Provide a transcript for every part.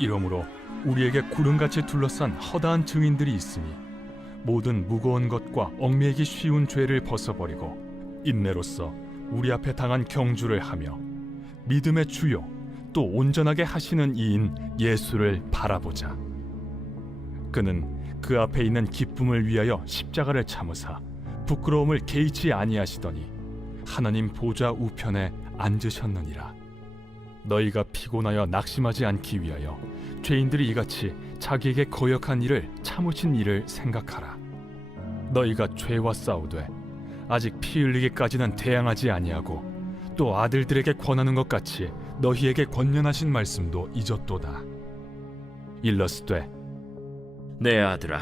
이러므로 우리에게 구름같이 둘러싼 허다한 증인들이 있으니 모든 무거운 것과 얽매이기 쉬운 죄를 벗어버리고 인내로써 우리 앞에 당한 경주를 하며 믿음의 주요 또 온전하게 하시는 이인 예수를 바라보자. 그는 그 앞에 있는 기쁨을 위하여 십자가를 참으사 부끄러움을 개의치 아니하시더니 하나님 보좌 우편에 앉으셨느니라. 너희가 피곤하여 낙심하지 않기 위하여 죄인들이 이같이 자기에게 거역한 일을 참으신 일을 생각하라. 너희가 죄와 싸우되 아직 피 흘리기까지는 대항하지 아니하고 또 아들들에게 권하는 것 같이 너희에게 권면하신 말씀도 잊었도다. 일러스되 내 아들아,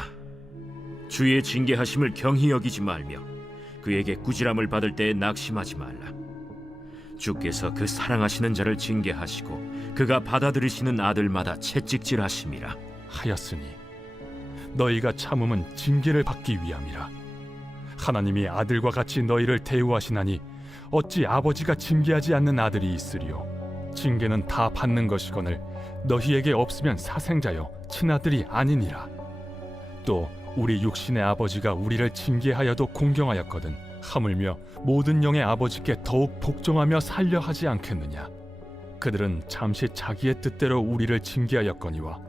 주의 징계하심을 경히 여기지 말며 그에게 꾸지람을 받을 때에 낙심하지 말라. 주께서 그 사랑하시는 자를 징계하시고 그가 받아들이시는 아들마다 채찍질하심이라 하였으니 너희가 참음은 징계를 받기 위함이라. 하나님이 아들과 같이 너희를 대우하시나니 어찌 아버지가 징계하지 않는 아들이 있으리요. 징계는 다 받는 것이거늘 너희에게 없으면 사생자여 친아들이 아니니라. 또 우리 육신의 아버지가 우리를 징계하여도 공경하였거든 하물며 모든 영의 아버지께 더욱 복종하며 살려 하지 않겠느냐. 그들은 잠시 자기의 뜻대로 우리를 징계하였거니와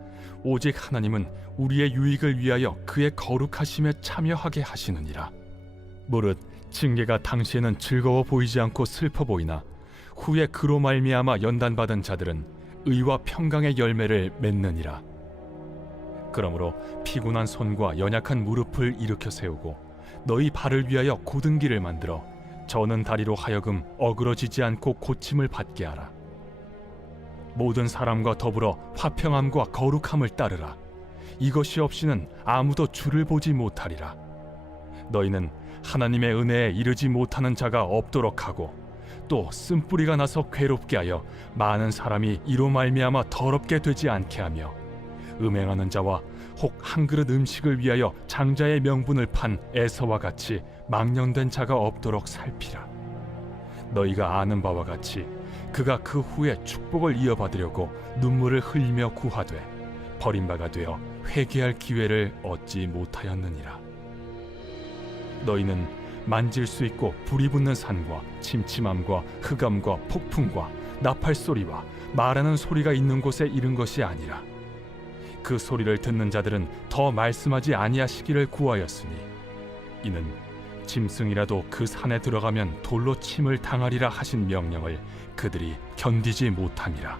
오직 하나님은 우리의 유익을 위하여 그의 거룩하심에 참여하게 하시느니라. 무릇 징계가 당시에는 즐거워 보이지 않고 슬퍼 보이나 후에 그로 말미암아 연단받은 자들은 의와 평강의 열매를 맺느니라. 그러므로 피곤한 손과 연약한 무릎을 일으켜 세우고 너희 발을 위하여 곧은 길을 만들어 저는 다리로 하여금 어그러지지 않고 고침을 받게 하라. 모든 사람과 더불어 화평함과 거룩함을 따르라. 이것이 없이는 아무도 주를 보지 못하리라. 너희는 하나님의 은혜에 이르지 못하는 자가 없도록 하고 또 쓴뿌리가 나서 괴롭게 하여 많은 사람이 이로 말미암아 더럽게 되지 않게 하며 음행하는 자와 혹 한 그릇 음식을 위하여 장자의 명분을 판 에서와 같이 망령된 자가 없도록 살피라. 너희가 아는 바와 같이 그가 그 후에 축복을 이어받으려고 눈물을 흘리며 구하되 버림바가 되어 회개할 기회를 얻지 못하였느니라. 너희는 만질 수 있고 불이 붙는 산과 침침함과 흑암과 폭풍과 나팔 소리와 말하는 소리가 있는 곳에 이른 것이 아니라 그 소리를 듣는 자들은 더 말씀하지 아니하시기를 구하였으니 이는 짐승이라도 그 산에 들어가면 돌로 침을 당하리라 하신 명령을 그들이 견디지 못함이라.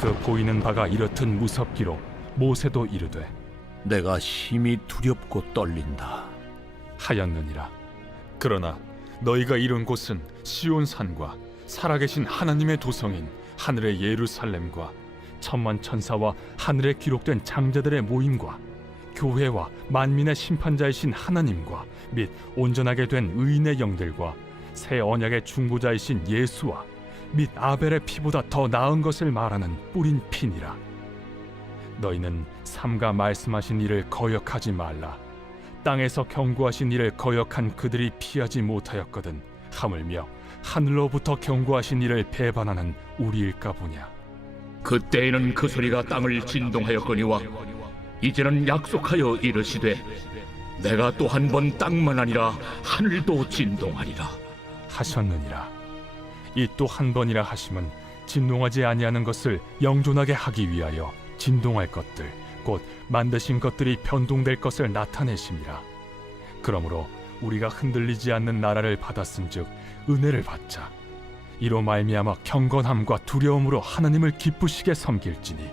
그 보이는 바가 이렇듯 무섭기로 모세도 이르되 내가 심히 두렵고 떨린다 하였느니라. 그러나 너희가 이룬 곳은 시온 산과 살아계신 하나님의 도성인 하늘의 예루살렘과 천만 천사와 하늘에 기록된 장자들의 모임과 교회와 만민의 심판자이신 하나님과 및 온전하게 된 의인의 영들과 새 언약의 중보자이신 예수와 및 아벨의 피보다 더 나은 것을 말하는 뿌린 피니라. 너희는 삼가 말씀하신 일을 거역하지 말라. 땅에서 경고하신 일을 거역한 그들이 피하지 못하였거든 하물며 하늘로부터 경고하신 일을 배반하는 우리일까 보냐. 그때에는 그 소리가 땅을 진동하였거니와 이제는 약속하여 이르시되 내가 또 한 번 땅만 아니라 하늘도 진동하리라 하셨느니라. 이 또 한 번이라 하심은 진동하지 아니하는 것을 영존하게 하기 위하여 진동할 것들 곧 만드신 것들이 변동될 것을 나타내심이라. 그러므로 우리가 흔들리지 않는 나라를 받았은즉 은혜를 받자. 이로 말미암아 경건함과 두려움으로 하나님을 기쁘시게 섬길지니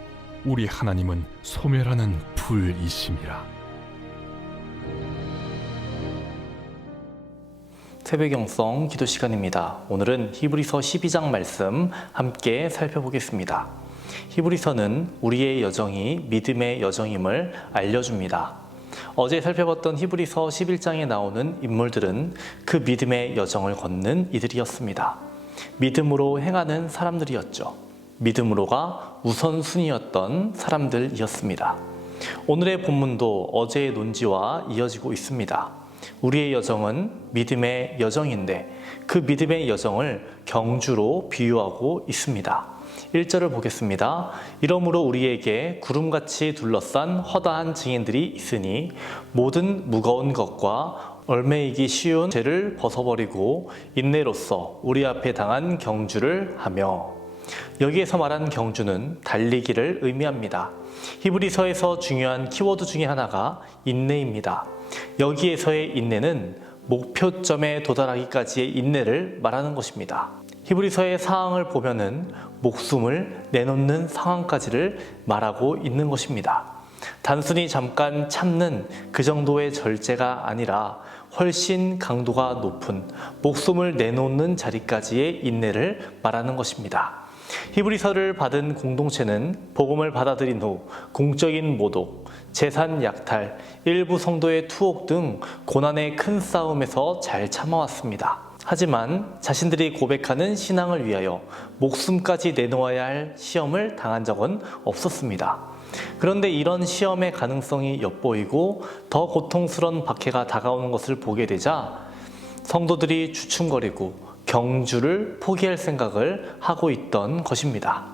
우리 하나님은 소멸하는 불이심이라. 새벽영성 기도 시간입니다. 오늘은 히브리서 12장 말씀 함께 살펴보겠습니다. 히브리서는 우리의 여정이 믿음의 여정임을 알려줍니다. 어제 살펴봤던 히브리서 11장에 나오는 인물들은 그 믿음의 여정을 걷는 이들이었습니다. 믿음으로 행하는 사람들이었죠. 믿음으로가 우선순위였던 사람들이었습니다. 오늘의 본문도 어제의 논지와 이어지고 있습니다. 우리의 여정은 믿음의 여정인데 그 믿음의 여정을 경주로 비유하고 있습니다. 1절을 보겠습니다. 이러므로 우리에게 구름같이 둘러싼 허다한 증인들이 있으니 모든 무거운 것과 얽매이기 쉬운 죄를 벗어버리고 인내로써 우리 앞에 당한 경주를 하며. 여기에서 말한 경주는 달리기를 의미합니다. 히브리서에서 중요한 키워드 중에 하나가 인내입니다. 여기에서의 인내는 목표점에 도달하기까지의 인내를 말하는 것입니다. 히브리서의 사항을 보면은 목숨을 내놓는 상황까지를 말하고 있는 것입니다. 단순히 잠깐 참는 그 정도의 절제가 아니라 훨씬 강도가 높은 목숨을 내놓는 자리까지의 인내를 말하는 것입니다. 히브리서를 받은 공동체는 복음을 받아들인 후 공적인 모독, 재산 약탈, 일부 성도의 투옥 등 고난의 큰 싸움에서 잘 참아왔습니다. 하지만 자신들이 고백하는 신앙을 위하여 목숨까지 내놓아야 할 시험을 당한 적은 없었습니다. 그런데 이런 시험의 가능성이 엿보이고 더 고통스러운 박해가 다가오는 것을 보게 되자 성도들이 주춤거리고 경주를 포기할 생각을 하고 있던 것입니다.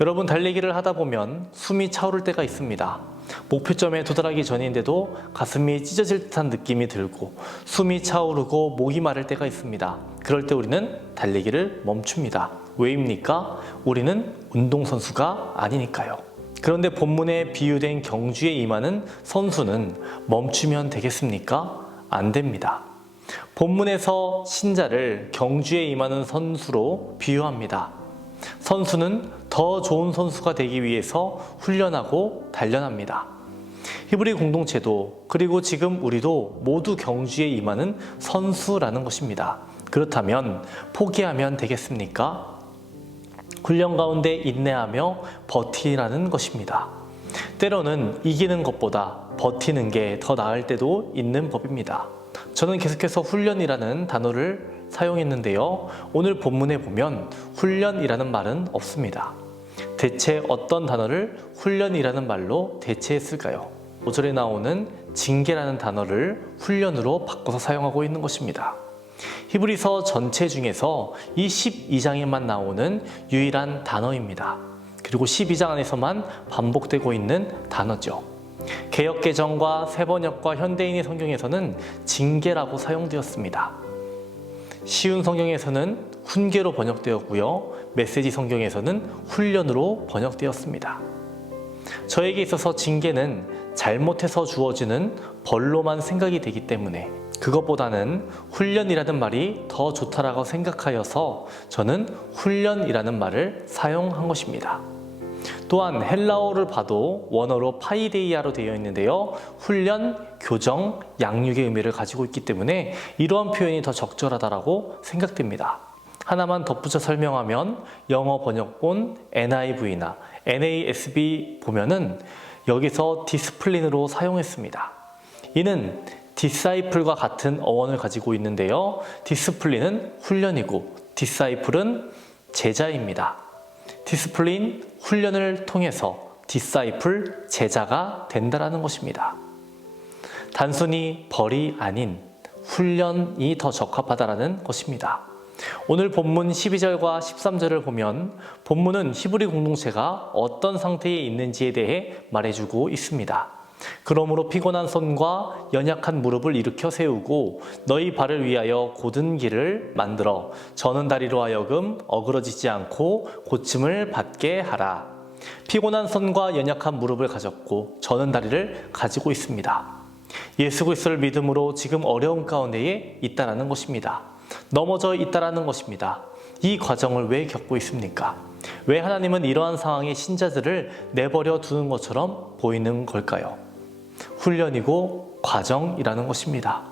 여러분, 달리기를 하다 보면 숨이 차오를 때가 있습니다. 목표점에 도달하기 전인데도 가슴이 찢어질 듯한 느낌이 들고 숨이 차오르고 목이 마를 때가 있습니다. 그럴 때 우리는 달리기를 멈춥니다. 왜입니까? 우리는 운동선수가 아니니까요. 그런데 본문에 비유된 경주에 임하는 선수는 멈추면 되겠습니까? 안 됩니다. 본문에서 신자를 경주에 임하는 선수로 비유합니다. 선수는 더 좋은 선수가 되기 위해서 훈련하고 단련합니다. 히브리 공동체도 그리고 지금 우리도 모두 경주에 임하는 선수라는 것입니다. 그렇다면 포기하면 되겠습니까? 훈련 가운데 인내하며 버티라는 것입니다. 때로는 이기는 것보다 버티는 게 더 나을 때도 있는 법입니다. 저는 계속해서 훈련이라는 단어를 사용했는데요. 오늘 본문에 보면 훈련이라는 말은 없습니다. 대체 어떤 단어를 훈련이라는 말로 대체했을까요? 5절에 나오는 징계라는 단어를 훈련으로 바꿔서 사용하고 있는 것입니다. 히브리서 전체 중에서 이 12장에만 나오는 유일한 단어입니다. 그리고 12장 안에서만 반복되고 있는 단어죠. 개역개정과 새번역과 현대인의 성경에서는 징계라고 사용되었습니다. 쉬운 성경에서는 훈계로 번역되었고요. 메시지 성경에서는 훈련으로 번역되었습니다. 저에게 있어서 징계는 잘못해서 주어지는 벌로만 생각이 되기 때문에 그것보다는 훈련이라는 말이 더 좋다라고 생각하여서 저는 훈련이라는 말을 사용한 것입니다. 또한 헬라어를 봐도 원어로 파이데이아로 되어 있는데요. 훈련, 교정, 양육의 의미를 가지고 있기 때문에 이러한 표현이 더 적절하다고 생각됩니다. 하나만 덧붙여 설명하면 영어 번역본 NIV나 NASB 보면은 여기서 디스플린으로 사용했습니다. 이는 디사이플과 같은 어원을 가지고 있는데요. 디스플린은 훈련이고 디사이플은 제자입니다. 디스플린, 훈련을 통해서 디사이플, 제자가 된다는 것입니다. 단순히 벌이 아닌 훈련이 더 적합하다는 것입니다. 오늘 본문 12절과 13절을 보면 본문은 히브리 공동체가 어떤 상태에 있는지에 대해 말해주고 있습니다. 그러므로 피곤한 손과 연약한 무릎을 일으켜 세우고 너희 발을 위하여 곧은 길을 만들어 저는 다리로 하여금 어그러지지 않고 고침을 받게 하라. 피곤한 손과 연약한 무릎을 가졌고 저는 다리를 가지고 있습니다. 예수 그리스도를 믿음으로 지금 어려움 가운데에 있다라는 것입니다. 넘어져 있다라는 것입니다. 이 과정을 왜 겪고 있습니까? 왜 하나님은 이러한 상황에 신자들을 내버려 두는 것처럼 보이는 걸까요? 훈련이고 과정이라는 것입니다.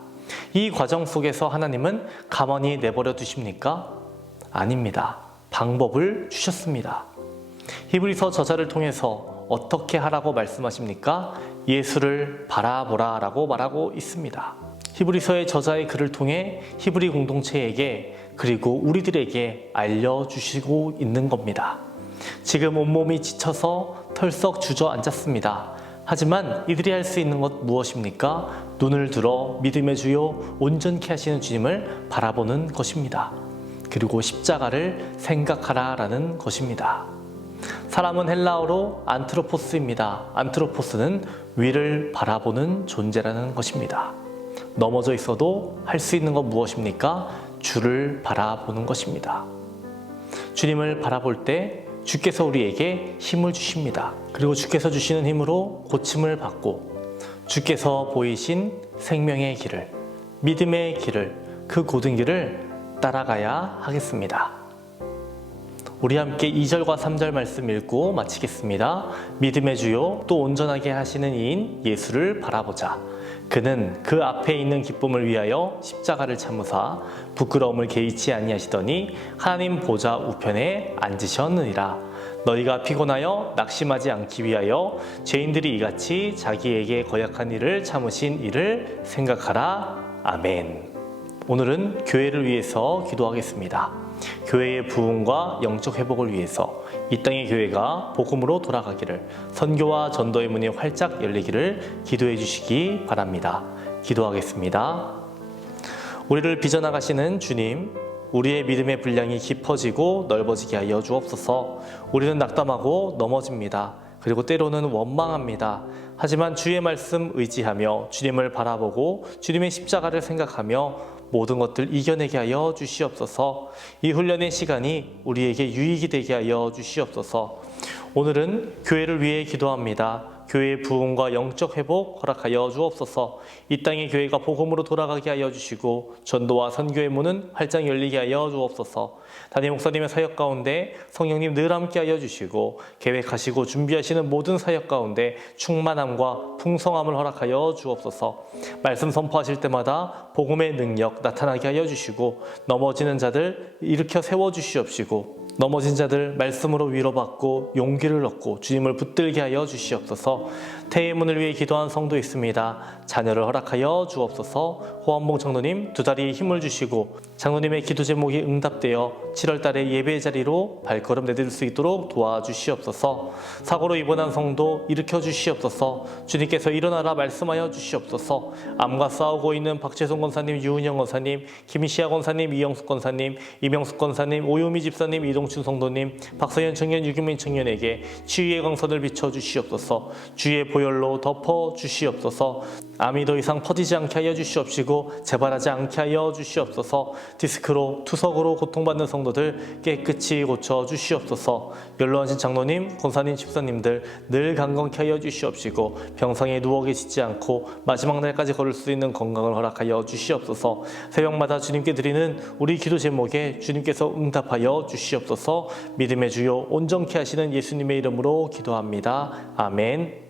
이 과정 속에서 하나님은 가만히 내버려 두십니까? 아닙니다. 방법을 주셨습니다. 히브리서 저자를 통해서 어떻게 하라고 말씀하십니까? 예수를 바라보라 라고 말하고 있습니다. 히브리서의 저자의 글을 통해 히브리 공동체에게 그리고 우리들에게 알려주시고 있는 겁니다. 지금 온몸이 지쳐서 털썩 주저앉았습니다. 하지만 이들이 할 수 있는 것 무엇입니까? 눈을 들어 믿음의 주요 온전케 하시는 주님을 바라보는 것입니다. 그리고 십자가를 생각하라라는 것입니다. 사람은 헬라어로 안트로포스입니다. 안트로포스는 위를 바라보는 존재라는 것입니다. 넘어져 있어도 할 수 있는 건 무엇입니까? 주를 바라보는 것입니다. 주님을 바라볼 때 주께서 우리에게 힘을 주십니다. 그리고 주께서 주시는 힘으로 고침을 받고 주께서 보이신 생명의 길을, 믿음의 길을, 그 고든 길을 따라가야 하겠습니다. 우리 함께 2절과 3절 말씀 읽고 마치겠습니다. 믿음의 주요 또 온전하게 하시는 이인 예수를 바라보자. 그는 그 앞에 있는 기쁨을 위하여 십자가를 참으사 부끄러움을 개의치 아니하시더니 하나님 보좌 우편에 앉으셨느니라. 너희가 피곤하여 낙심하지 않기 위하여 죄인들이 이같이 자기에게 거역한 일을 참으신 이를 생각하라. 아멘. 오늘은 교회를 위해서 기도하겠습니다. 교회의 부흥과 영적 회복을 위해서 이 땅의 교회가 복음으로 돌아가기를, 선교와 전도의 문이 활짝 열리기를 기도해 주시기 바랍니다. 기도하겠습니다. 우리를 빚어나가시는 주님, 우리의 믿음의 분량이 깊어지고 넓어지게 하여 주옵소서. 우리는 낙담하고 넘어집니다. 그리고 때로는 원망합니다. 하지만 주의 말씀 의지하며 주님을 바라보고 주님의 십자가를 생각하며 모든 것들 이겨내게 하여 주시옵소서. 이 훈련의 시간이 우리에게 유익이 되게 하여 주시옵소서. 오늘은 교회를 위해 기도합니다. 교회의 부흥과 영적 회복 허락하여 주옵소서. 이 땅의 교회가 복음으로 돌아가게 하여 주시고 전도와 선교의 문은 활짝 열리게 하여 주옵소서. 담임 목사님의 사역 가운데 성령님 늘 함께 하여 주시고 계획하시고 준비하시는 모든 사역 가운데 충만함과 풍성함을 허락하여 주옵소서. 말씀 선포하실 때마다 복음의 능력 나타나게 하여 주시고 넘어지는 자들 일으켜 세워 주시옵시고 넘어진 자들 말씀으로 위로받고 용기를 얻고 주님을 붙들게 하여 주시옵소서. 태의 문을 위해 기도한 성도 있습니다. 자녀를 허락하여 주옵소서. 호암봉 장로님 두 다리에 힘을 주시고 장로님의 기도 제목이 응답되어 7월 달에 예배 자리로 발걸음 내딜 수 있도록 도와주시옵소서. 사고로 입원한 성도 일으켜 주시옵소서. 주님께서 일어나라 말씀하여 주시옵소서. 암과 싸우고 있는 박재송 권사님, 유은영 권사님, 김시아 권사님, 이영숙 권사님, 이명숙 권사님, 오유미 집사님, 이동춘 성도님, 박서현 청년, 유규민 청년에게 치유의 광선을 비춰 주시옵소서. 주의 보혈로 덮어 주시옵소서. 암이 더 이상 퍼지지 않게 하여 주시옵시고 재발하지 않게 하여 주시옵소서. 디스크로 투석으로 고통받는 성도들 깨끗이 고쳐 주시옵소서. 연로하신 장로님, 권사님, 집사님들 늘 강건케 하여 주시옵시고 병상에 누워 계시지 않고 마지막 날까지 걸을 수 있는 건강을 허락하여 주시옵소서. 새벽마다 주님께 드리는 우리 기도 제목에 주님께서 응답하여 주시옵소서. 믿음의 주요 온전케 하시는 예수님의 이름으로 기도합니다. 아멘.